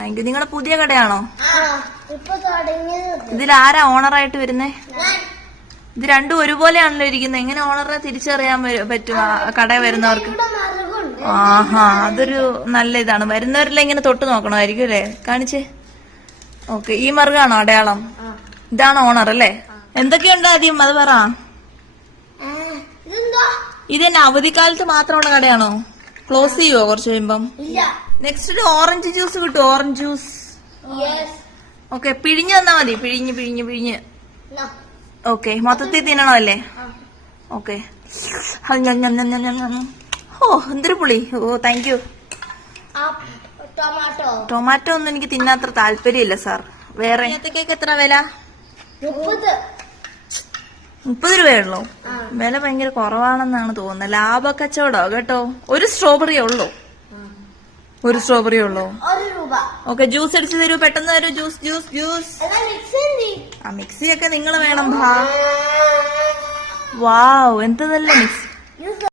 Thank you. നിങ്ങളുടെ പുതിയ കടയാണോ? ഇതിലാരാ ഓണറായിട്ട് വരുന്നേ? ഇത് രണ്ടും ഒരുപോലെയാണല്ലോ ഇരിക്കുന്നത്. എങ്ങനെ ഓണറെ തിരിച്ചറിയാൻ പറ്റും കട വരുന്നവർക്ക്? ആഹാ, അതൊരു നല്ല ഇതാണ്. വരുന്നവരെല്ലാം ഇങ്ങനെ തൊട്ട് നോക്കണമായിരിക്കും അല്ലേ? കാണിച്ചേ. ഓക്കെ, ഈ മറുകാണോ അടയാളം? ഇതാണ് ഓണർ അല്ലേ? എന്തൊക്കെയുണ്ട് ആദ്യം അത് പറ. ഇതെന്നെ അവധിക്കാലത്ത് മാത്രമുള്ള കടയാണോ? ക്ലോസ് ചെയ്യുവോ കുറച്ച് കഴിയുമ്പം? നെക്സ്റ്റ് ഓറഞ്ച് ജ്യൂസ് കിട്ടും. Orange juice. ഓക്കെ, പിഴിഞ്ഞ് തന്നാ മതി. പിഴിഞ്ഞ്. ഓക്കെ, മൊത്തത്തിൽ തിന്നണോ അല്ലേ? ഓക്കെ. ഓ, എന്തൊരു പുളി. ഓ, താങ്ക് യു. ടൊമാറ്റോ ഒന്നും എനിക്ക് തിന്നാത്ര താല്പര്യമില്ല സാർ. വേറെ ഏത്തക്കേക്ക് എത്ര വില? 30 രൂപയുള്ളൂ. വില ഭയങ്കര കുറവാണെന്നാണ് തോന്നുന്നത്. ലാഭ കച്ചവടോ കേട്ടോ. ഒരു സ്ട്രോബെറി ഉള്ളൂ. ഓക്കെ, ജ്യൂസ് അടിച്ചു തരൂ. പെട്ടെന്ന് തരൂ. ജ്യൂസ്. ആ, മിക്സിയൊക്കെ നിങ്ങൾ വേണം. വാവ്, എന്ത് നല്ല മിക്സി.